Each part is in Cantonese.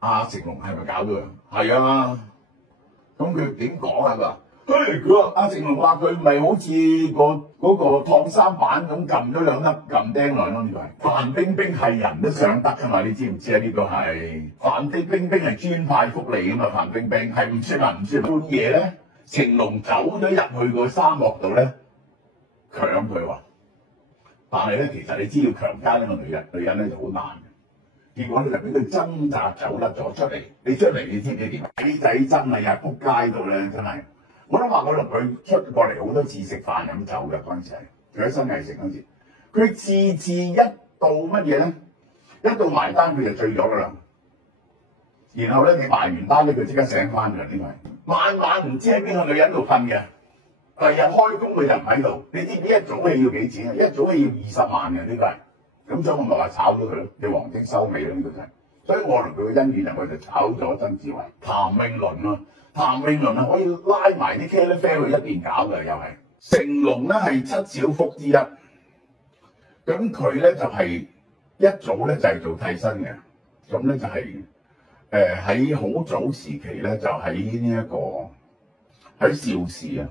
成龍係咪搞咗佢？係啊，咁佢點講啊？佢話成龍話佢咪好似嗰個燙衫板咁撳咗兩粒撳釘落咯，呢個係范冰冰係人都想得噶嘛？你知唔知啊？呢個係范冰冰係專派福利噶嘛？范冰冰係唔算半夜咧，成龍走咗入去個沙漠度咧，強佢喎。但係咧，其實你知要強姦一個女人咧就好難嘅。結果咧就俾佢掙扎走甩咗出嚟。你出嚟你知唔知點？仔仔真係啊，仆街度咧真係。我都話我同佢出過嚟好多次食飯飲酒嘅嗰陣時係，佢喺新藝城嗰陣時，佢次一到乜嘢咧？一到埋單佢就醉咗噶啦。然後咧你埋完單咧佢即刻醒翻㗎，呢個係晚晚唔知喺邊個女人度瞓嘅。第日開工佢就唔喺度。你知唔知一早戲要幾錢啊？一早戲要20萬嘅呢個係。咁所以我咪話炒咗佢咯，你黃精收尾咯呢個就係。所以我同佢嘅恩怨入去就炒咗曾志偉、譚詠麟咯。譚詠麟啊，可以拉埋啲茄喱啡去一邊搞嘅，又係成龍咧係七小福之一。咁佢咧就係一早咧就係做替身嘅，咁咧就係喺好早時期咧就喺呢一個喺邵氏啊，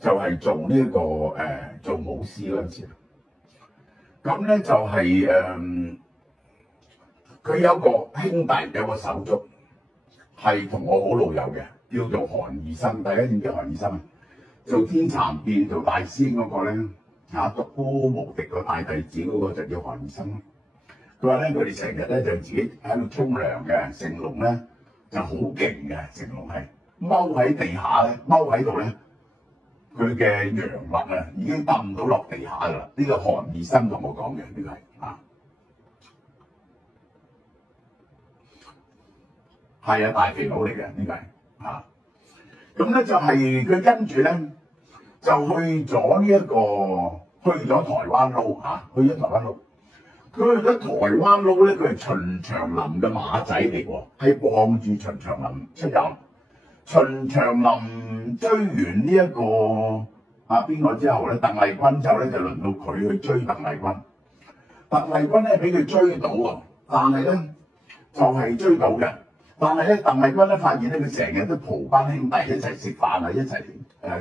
就係做呢一個做武師嗰陣時。咁咧就係佢有個兄弟有個手足。係同我好老友嘅，叫做韓義生。大家知唔知韓義生啊？做天蠶變做大師兄嗰個咧，獨孤無敵個大弟子嗰個就叫韓義生。佢話咧，佢哋成日咧就自己喺度沖涼嘅。成龍咧就好勁嘅，成龍係踎喺地下咧，踎喺度咧，佢嘅洋物啊已經揼到落地下噶啦。呢個韓義生同我講嘅，呢個係啊。係啊，大肥佬嚟嘅呢個係啊，咁咧就係佢跟住咧就去咗去咗台灣撈嚇，去咗台灣撈。佢去咗台灣撈咧，佢係秦祥林嘅馬仔嚟喎，係傍住秦祥林出任。秦祥林追完呢一個邊個之後咧，鄧麗君之後咧就輪到佢去追鄧麗君。鄧麗君咧俾佢追到喎，但係咧就係追到嘅。但係咧，鄧麗君咧發現咧，佢成日都蒲班兄弟一齊食飯啊，一齊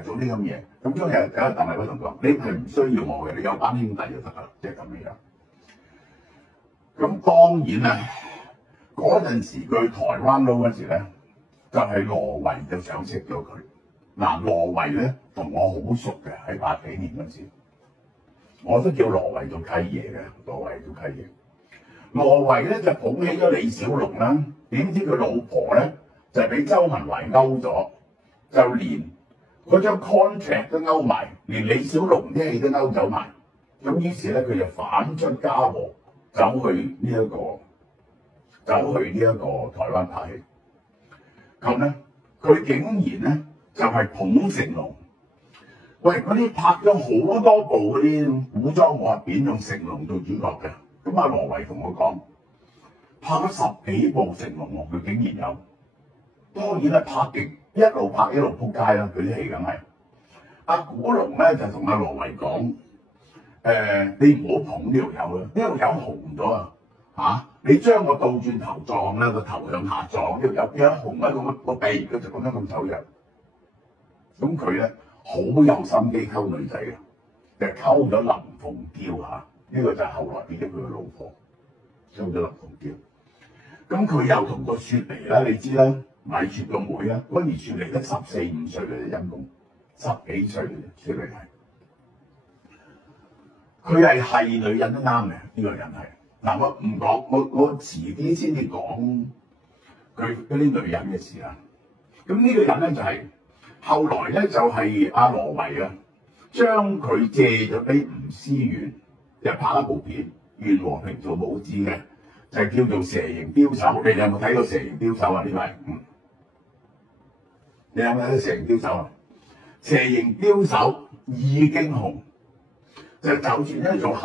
做啲咁嘢。咁今日有鄧麗君同佢講：你係唔需要我嘅，你有班兄弟就得啦，即係咁樣。咁當然啦，嗰陣時佢去台灣撈嗰時咧，就係羅維就想識咗佢。嗱，羅維咧同我好熟嘅，喺80幾年嗰時，我都叫羅維做契爺嘅，羅維做契爺。羅維咧就捧起咗李小龍啦。點知佢老婆咧就係俾周文懷勾咗，就連嗰張 contract 都勾埋，連李小龍啲戲都勾走埋。咁於是咧佢就反出家和，走去呢一個台灣拍戲。咁咧佢竟然咧就係捧成龍。喂，嗰啲拍咗好多部嗰啲古裝武俠片，用成龍做主角嘅。咁阿羅維同我講。拍咗10幾部成龍喎，佢竟然有。當然啦，拍極一路拍一路撲街啦，佢啲戲梗係。阿古龍咧就同阿羅維講：你唔好捧呢條友啦，呢條友紅咗啊！你將我倒轉頭撞啦，個頭向下撞，呢條友變咗紅啦，個鼻佢就咁樣咁走樣。咁佢咧好有心機溝女仔嘅，就溝咗林鳳嬌嚇，呢個就係後來變咗佢嘅老婆。溝咗林鳳嬌。咁佢又同個雪梨啦，你知啦，米雪個妹啦，嗰時雪梨得14、15歲嘅啫，陰公10幾歲嘅啫，雪梨係。佢係女人都啱嘅，呢個人係。嗱，我唔講，我遲啲先至講佢嗰啲女人嘅事啦。咁呢個人咧就係後來咧就係阿羅維啊，將佢借咗俾吳思遠，就拍一部片，袁和平做武指嘅。就叫做蛇形刁手，你哋有冇睇過蛇形刁手啊？呢位，你有冇睇過蛇形刁手啊？蛇形刁手已經紅，就轉咗做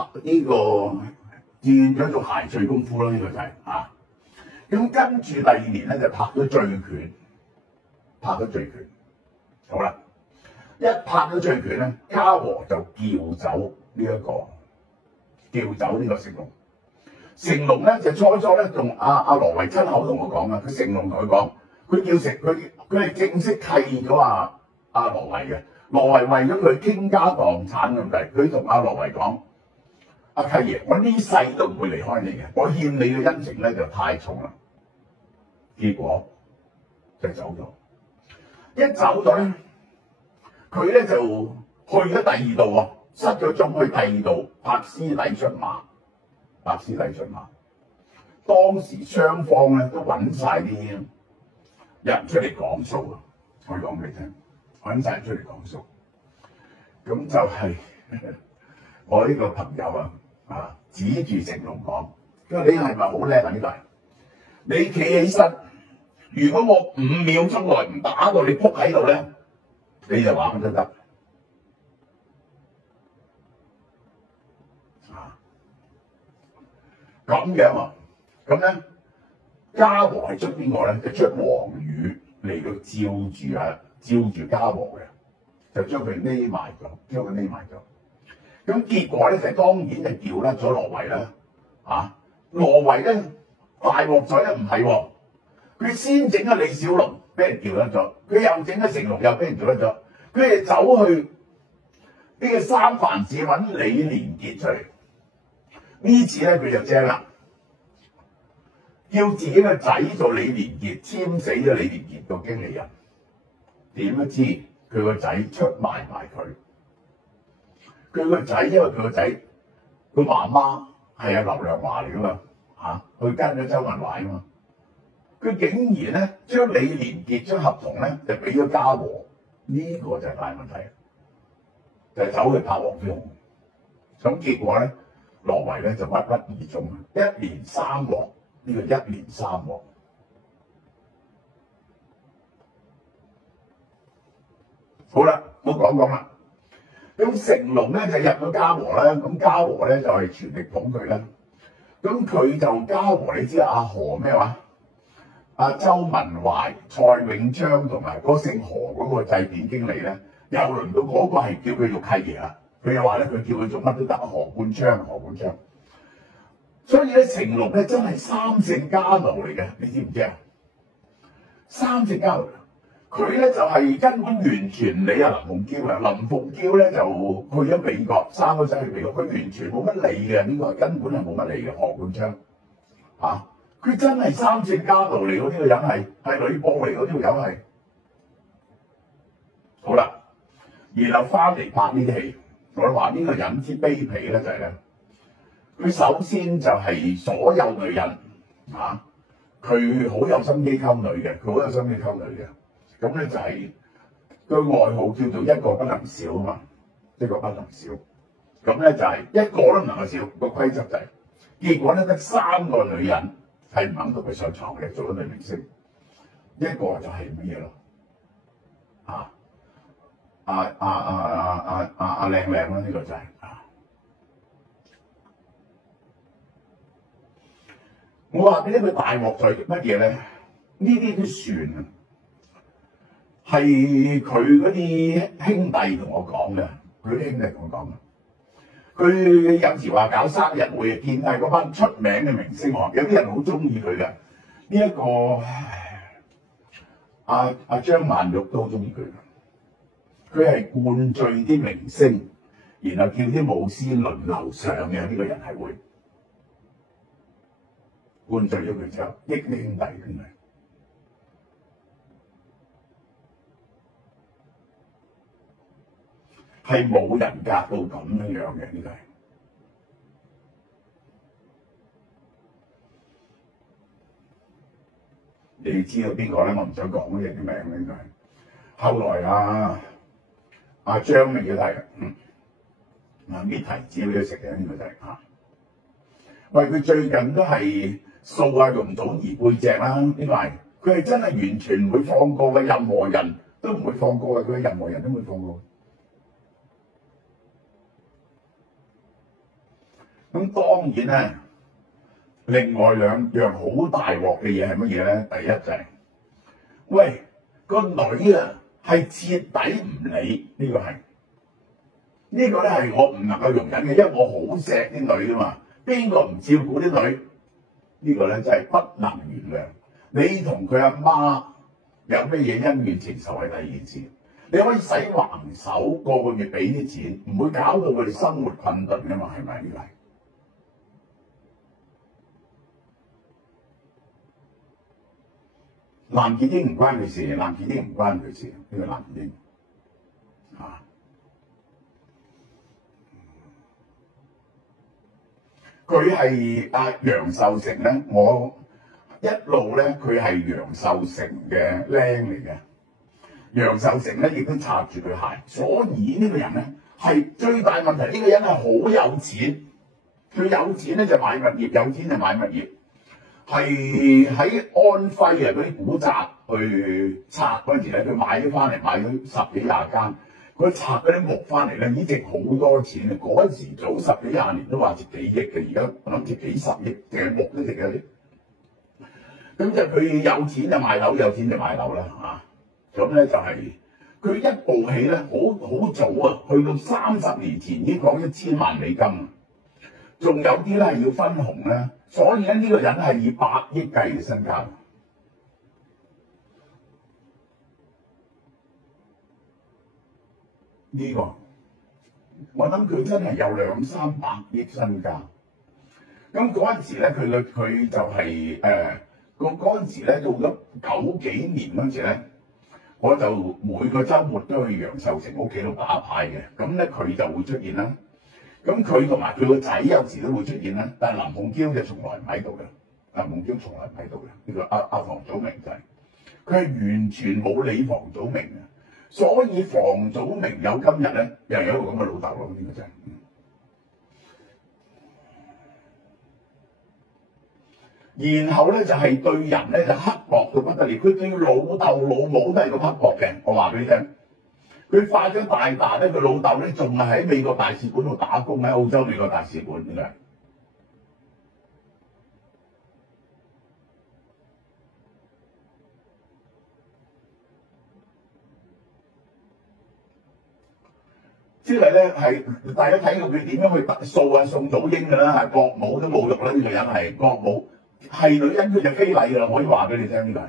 轉咗做諧趣功夫啦。呢個就係咁跟住第2年咧就拍咗醉拳，好啦，一拍咗醉拳咧，嘉禾就叫走呢個成龍。成龍咧就初咧同阿羅維親口同我講啊，佢成龍同佢講，佢係正式契咗阿羅維嘅。羅維為咗佢傾家蕩產咁滯，佢同阿羅維講：阿契爺，我呢世都唔會離開你嘅，我欠你嘅恩情咧就太重啦。結果就走咗，一走咗咧，佢咧就去咗第二度喎，失咗蹤去第二度拍屍體出馬，拍屍體出馬。當時雙方咧都揾晒啲人出嚟講數啊！我講俾你聽，揾晒人出嚟講數。咁就係我呢個朋友指住成龍講：佢話你係咪好叻啊？呢個你企起身，如果我5秒鐘內唔打到你仆喺度咧，你就話乜都得。咁樣啊，咁咧嘉禾係出邊個咧？就出黃宇嚟到照住嘉禾嘅，就將佢匿埋咗，咁結果咧就當然就調甩咗羅維啦。羅維咧大鑊仔咧唔係喎，佢先整咗李小龍，俾人調甩咗，佢又整咗成龍，又俾人調甩咗，佢哋走去呢個三藩市揾李連杰出嚟。呢次咧佢就正啦，叫自己個仔做李連杰，簽死咗李連杰個經理人。點不知佢個仔出賣埋佢。佢個仔因為佢個仔佢媽媽係阿劉亮華嚟噶嘛，佢跟咗周文懷啊嘛。佢竟然咧將李連杰將合同咧就俾咗嘉禾，呢個就係大問題，就係走去拍黃飛鴻。咁結果咧，羅維咧就鬱鬱而終，一連3鑊，呢個一連3鑊。好啦，我講啦。咁成龍咧就入咗嘉禾啦，咁嘉禾咧就係全力捧佢啦。咁佢就嘉禾，你知阿何咩話？阿周文懷、蔡永昌同埋嗰姓何嗰個製片經理咧，又輪到嗰個係叫佢做契爺啦。佢又話咧，佢叫佢做乜都得，何冠昌。所以咧，成龍咧真係3姓家奴嚟嘅，你知唔知啊？3姓家奴，佢咧就係根本完全唔理阿林鳳嬌啊。林鳳嬌咧就去咗美國，生個仔去美國，佢完全冇乜理嘅，呢個根本係冇乜理嘅。何冠昌佢真係3姓家奴嚟，呢個人係呂布嚟，呢個人係。好啦，然後翻嚟拍呢啲戲，我話呢個人之卑鄙咧就係咧，佢首先就係所有女人佢好有心機溝女嘅，咁咧就係個外號叫做一個不能少啊嘛，一個不能少。咁咧就係一個都唔能夠少，個規則就係，結果咧得3個女人係唔肯同佢上床嘅，做咗女明星。一個就係乜嘢咯？阿靚靚啦，呢個就係我話俾你佢大鑊在乜嘢咧？呢啲都算啊，係佢嗰啲兄弟同我講嘅，佢有時話搞生日會見係嗰班出名嘅明星喎，有啲人好中意佢嘅。呢一個阿張曼玉都好中意佢嘅，佢係灌醉啲明星，然後叫啲舞獅輪流上嘅，呢個人係會灌醉咗佢之後，益啲兄弟咁樣。係冇人格到咁樣嘅，呢個係。你知道邊個咧？我唔想講嗰啲名咧，應該係。後來阿張乜嘢都係搣提子嗰啲食嘅，呢個就係喂，佢最近都係掃下容祖兒背脊啦，呢個係。佢係真係完全唔會放過嘅，任何人都唔會放過嘅，佢任何人都唔會放過。咁當然咧，另外2樣好大鑊嘅嘢係乜嘢咧？第一就係，喂，個女係徹底唔理，呢個咧係我唔能夠容忍嘅，因為我好錫啲女噶嘛。邊個唔照顧啲女？呢個咧真係不能原諒。你同佢阿媽有咩嘢恩怨情仇係第二件事。你可以使橫手，個個月俾啲錢，唔會搞到佢哋生活困頓噶嘛？係咪呢個係？藍潔瑛唔關佢事，藍潔瑛唔關佢事，呢個藍潔瑛啊，佢係阿楊受成咧，我一路咧佢係楊受成嘅僆嚟嘅。楊受成咧亦都插住佢鞋，所以呢個人咧係最大問題。呢個人係好有錢，佢有錢咧就買物業，有錢就買物業。係喺安徽啊嗰啲古宅去拆嗰陣時咧，佢買咗翻嚟，買咗10幾20間。佢拆嗰啲木翻嚟咧，已經值好多錢啊！嗰陣時早10幾20年都話值幾億嘅，而家我諗值幾十億，淨係木都值嗰啲。咁就佢有錢就買樓，有錢就買樓啦嚇。咁咧就係佢一步起咧，好早啊，去到30年前已經講1000萬美金，仲有啲咧係要分紅咧，所以咧呢個人係以100億計嘅身家。呢個我諗佢真係有200、300億身家。咁嗰陣時咧，佢就係嗰陣時咧，到咗90幾年嗰陣時咧。我就每個週末都去楊受成屋企度打牌嘅，咁咧佢就會出現啦。咁佢同埋佢個仔有時都會出現啦，但係林鳳嬌就從來唔喺度嘅。林鳳嬌從來唔喺度嘅，呢個阿房祖名就係佢係完全冇理房祖名嘅，所以房祖名有今日咧，又有一個咁嘅老豆咯，呢個就係。然後咧就係對人咧就刻薄到不得了，佢對老豆老母都係咁刻薄嘅。我話俾你聽，佢發咗大達咧，佢老豆咧仲係喺美國大使館度打工，喺澳洲美國大使館點解？即係咧係大家睇到佢點樣去掃啊宋祖英㗎啦，係國母都侮辱啦，呢個人係國母。係女人佢就非禮啦，可以話俾你聽呢個係。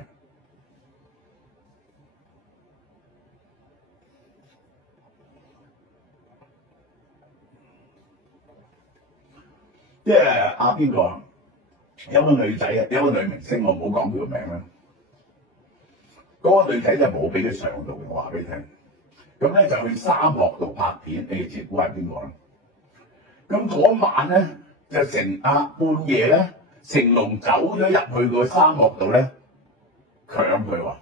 即係阿邊個有個女仔啊，有個女明星，我唔好講佢個名啦。嗰個女仔就冇俾佢上到嘅，我話俾你聽。咁咧就去沙漠度拍片，你哋知估係邊個啦？咁嗰晚咧就半夜咧。成龍走咗入去個沙漠度咧，強佢喎。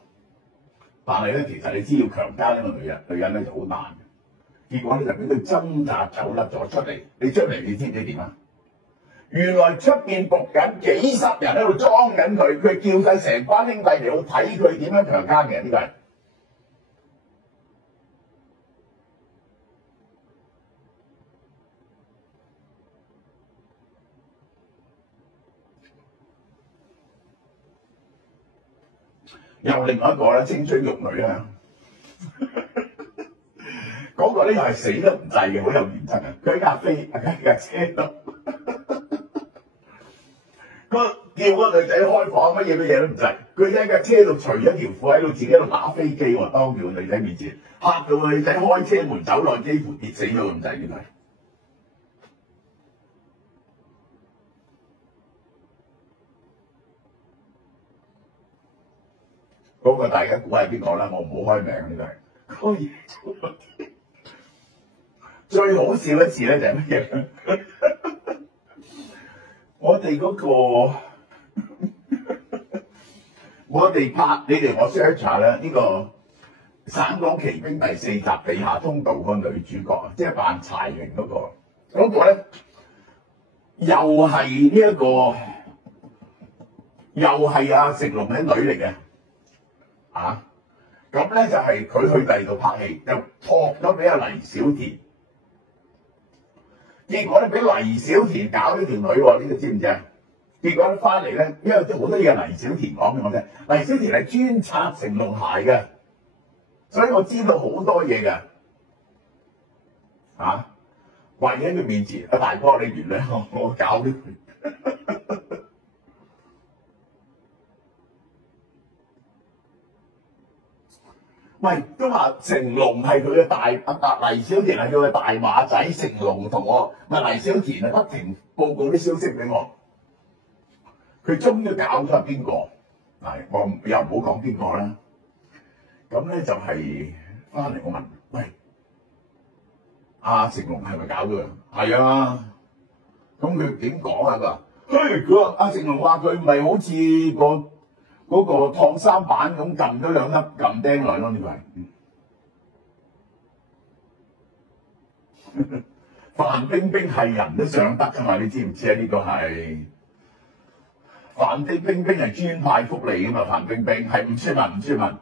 但係咧，其實你知要強姦一個女人咧就好難嘅。結果咧就俾佢掙扎走甩咗出嚟。你出嚟，你知唔知點啊？原來出邊伏緊幾十人喺度裝緊佢，佢叫晒成班兄弟嚟去睇佢點樣強姦嘅呢個係。又另外一個咧，青春玉女啦，嗰個咧又係死得唔濟嘅，好有原則嘅。佢喺架車度，叫嗰個女仔開房，乜嘢都唔制。佢喺架車度除咗條褲喺度自己喺度打飛機喎，當住個女仔面前，嚇到個女仔開車門走落，幾乎跌死咗咁滯，原來。嗰個大家估係邊個啦？我唔好開名呢個係。最好笑一次咧就係乜嘢？我哋嗰個，我哋拍你哋我 search 下咧，呢個《省港奇兵》第4集地下通道個女主角啊，即係扮柴榮嗰個，嗰個咧又係呢一個，又係阿成龍嘅女嚟嘅。啊，咁咧就係佢去第二度拍戲，又託咗俾阿黎小田，結果咧俾黎小田搞呢條女喎，呢個知唔知啊？結果咧翻嚟咧，因為好多嘢黎小田講俾我聽，黎小田係專拆成龍鞋嘅，所以我知道好多嘢嘅。啊，跪喺佢面前，大哥你原諒我搞咗佢。喂，都話成龍係佢嘅黎小田係佢嘅大馬仔，成龍同我黎小田不停報告啲消息俾我，佢終於搞咗係邊個？嗱，我又唔好講邊個啦。咁咧就係翻嚟我問，喂，成龍係咪搞咗佢？係啊。咁佢點講啊？佢話成龍話佢咪好似嗰個燙衫板咁撳咗兩粒撳釘落咯，呢個係。范冰冰係人都上得噶嘛？你知唔知啊？呢個係范冰冰係專派福利噶嘛？范冰冰係唔出問唔出問。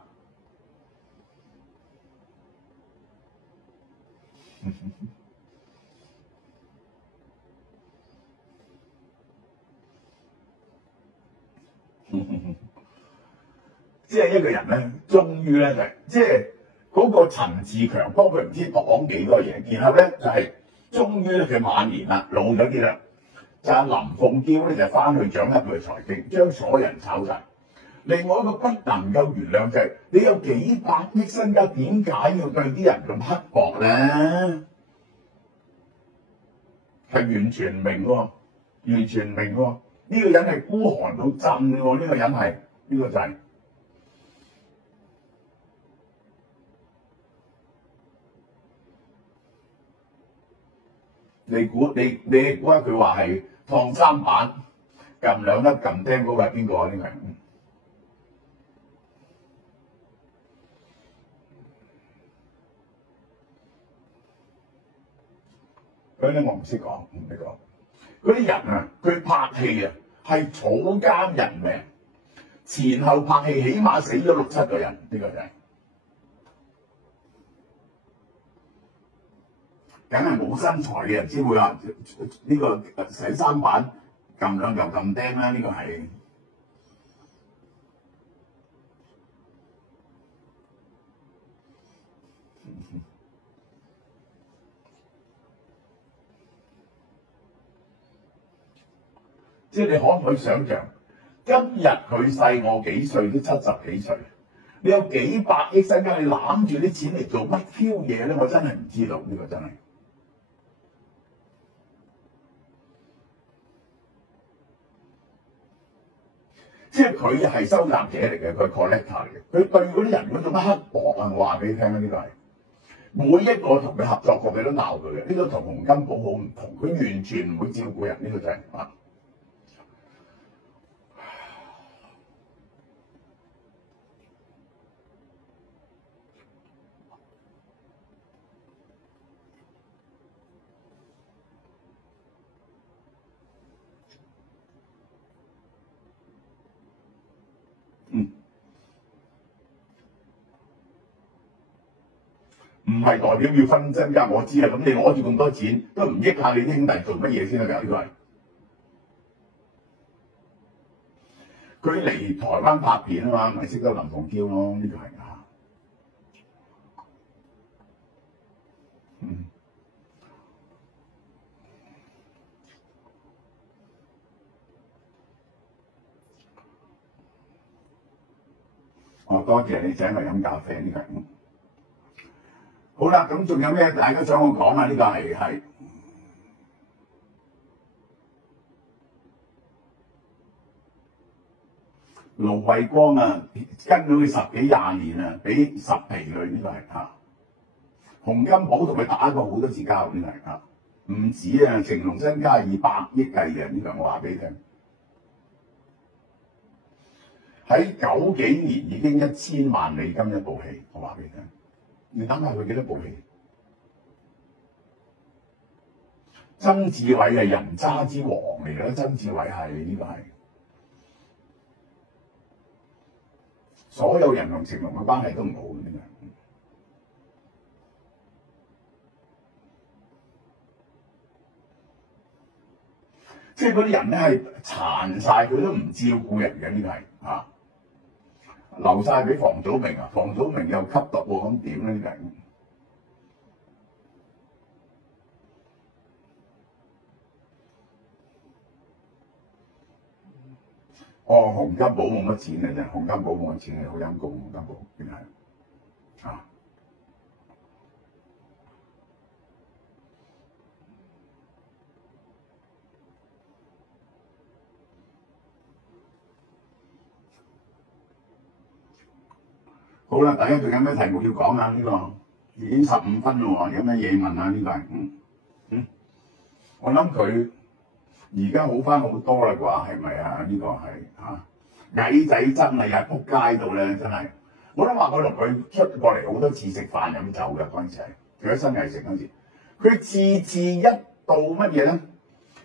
即係一個人咧，終於咧就係即係嗰個陳志強幫佢唔知講幾多嘢，然後咧就係終於咧佢晚年啦，老咗啲啦，就阿林鳳嬌咧就翻去掌握佢嘅財經，將所有人炒晒。另外一個不能夠原諒就係你有幾百億身家，點解要對啲人咁刻薄咧？係完全唔明喎，完全唔明喎。呢個人係孤寒到震喎，呢個人係呢個就係。你估下佢話係燙衫板撳兩粒撳釘嗰個係邊個啊？呢個嗰啲我唔識講，唔識講。嗰啲人啊，佢拍戲啊係草菅人命，前後拍戲起碼死咗6、7個人，呢個就係。梗係冇身材嘅人先會話呢個洗衫板撳兩嚿撳釘啦，呢個係。即係你可唔可以想像，今日佢細我幾歲，都70幾歲，你有幾百億身家，你攬住啲錢嚟做乜 Q 嘢咧？我真係唔知道，呢個真係。即係佢係收集者嚟嘅，佢係 collector 嚟嘅。佢對嗰啲人嗰種乜刻薄啊！我話俾你聽啦，呢個係每一個同佢合作過，佢都鬧佢嘅。呢個同洪金寶好唔同，佢完全唔會照顧人，呢個就係啊。唔係代表要分身家，我知啊。咁你攞住咁多錢，都唔益下你啲兄弟做乜嘢先得㗎？呢個係佢嚟台灣拍片啊嘛，咪識得林鳳嬌咯，呢個係啊。多謝你請我飲咖啡，呢個係。好啦，咁仲有咩大家想我講啊？呢個係盧惠光啊，跟咗佢10幾20年啊，俾10皮佢，呢個係嚇。洪金寶同佢打過好多次交，呢個係嚇，唔止啊，成龍身家以百億計嘅，呢個我話俾你聽。喺90幾年已經1000萬美金一部戲，我話俾你聽。你諗下佢幾多部戲？曾志偉係人渣之王嚟嘅，曾志偉係呢個係。所有人同成龍嘅關係都唔好嘅，呢個。即係嗰啲人咧係殘晒，佢都唔照顧人嘅，呢個係嚇。留晒俾房祖名啊！房祖名又吸毒喎，咁點咧？呢個哦，洪金寶冇乜錢嘅啫，洪金寶冇乜錢嘅，好陰公洪金寶，原來啊。好啦，大家仲有咩題目要講啊？呢、個已經15分咯喎，有咩嘢問啊？呢、個係我諗佢而家好翻好多啦啩，係咪啊？呢、個係矮仔真係啊，仆街度咧真係。我都話我同佢出過嚟好多次食飯飲酒嘅嗰陣時係，佢喺新藝城嗰陣時，佢次次一到乜嘢咧，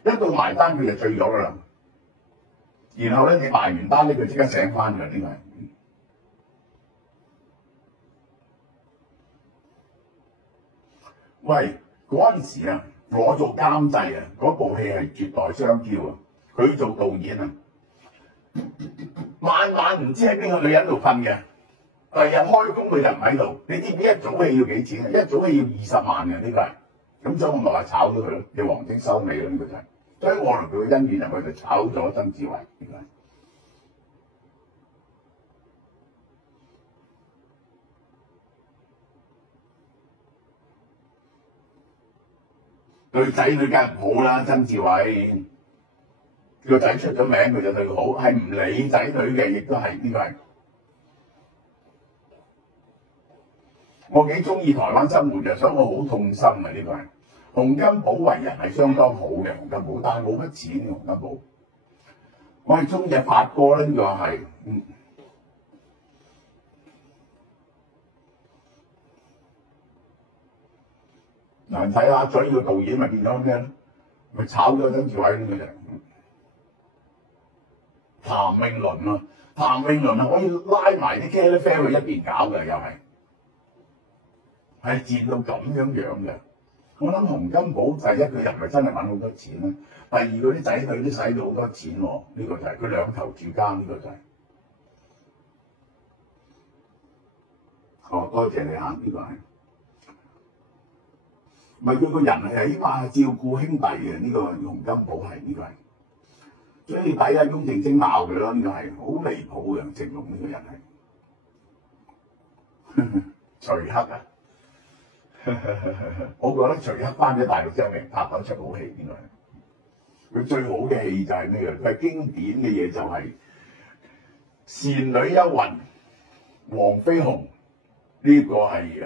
一到埋單佢就醉咗㗎啦。然後咧你埋完單咧，佢即刻醒翻㗎，呢個係。喂，嗰陣時啊，我做監製啊，嗰部戲係絕代雙驕啊，佢做導演啊，晚晚唔知喺邊個女人度瞓嘅，第日開工佢就唔喺度。你知唔知一組戲要幾錢啊？一組戲要20萬嘅呢個係，咁所以我咪話炒咗佢咯，你黃精收尾咯呢個就係，所以我同佢嘅恩怨入去就炒咗曾志偉呢個係。對仔女梗係唔好啦，曾志偉個仔出咗名，佢就對佢好，係唔理仔女嘅，亦都係呢個係。我幾中意台灣生活嘅，所以我好痛心啊！呢個係洪金寶為人係相當好嘅，洪金寶，但係冇乜錢嘅洪金寶。我係中意發哥咧，呢個係嗱睇下嘴個導演咪變咗咩咧？咪炒咗曾志偉呢個就譚詠麟啊，譚詠麟啊可以拉埋啲茄喱啡去一邊搞嘅，又係賤到咁樣嘅。我諗洪金寶第一佢又唔係真係揾好多錢啦，第二嗰啲仔女都使到好多錢喎，呢個就係佢兩頭住監，呢個就係。哦，多謝你嚇，呢個係。唔係佢個人係起碼照顧兄弟嘅，呢個洪金寶係呢個係，所以抵下翁靜晶鬧佢咯，呢個係好離譜嘅，成龍呢個人係。徐克啊，我覺得徐克翻咗大陸之後，明拍咗出好戲，原來佢最好嘅戲就係咩嘅？佢係經典嘅嘢就係、倩女幽魂、黃飛鴻呢、個係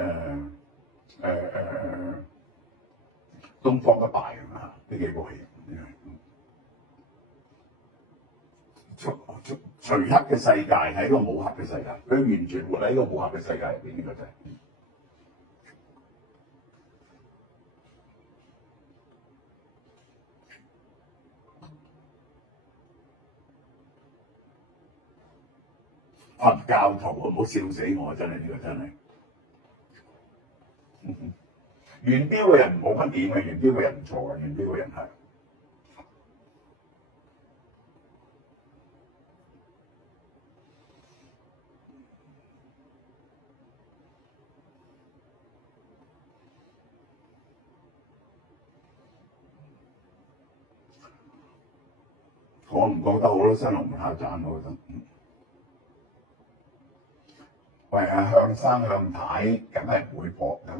東方不敗啊！呢幾部戲，徐克嘅世界係一個武俠嘅世界，佢完全活喺一個武俠嘅世界入邊，呢個就係。佛教徒啊，唔好笑死我，真係呢個真係。元彪嘅人冇乜點嘅，元彪嘅人唔錯嘅，元彪嘅人係。我唔覺得好多新龍門客棧，我覺得。喂啊，向生向太梗係唔會破產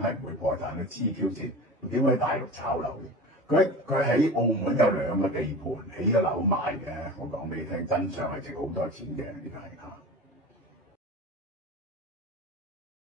嘅，黐 Q 線。點會喺大陸炒樓嘅？佢喺澳門有2個地盤起咗樓賣嘅，我講俾你聽，真相係值好多錢嘅，呢個係嚇。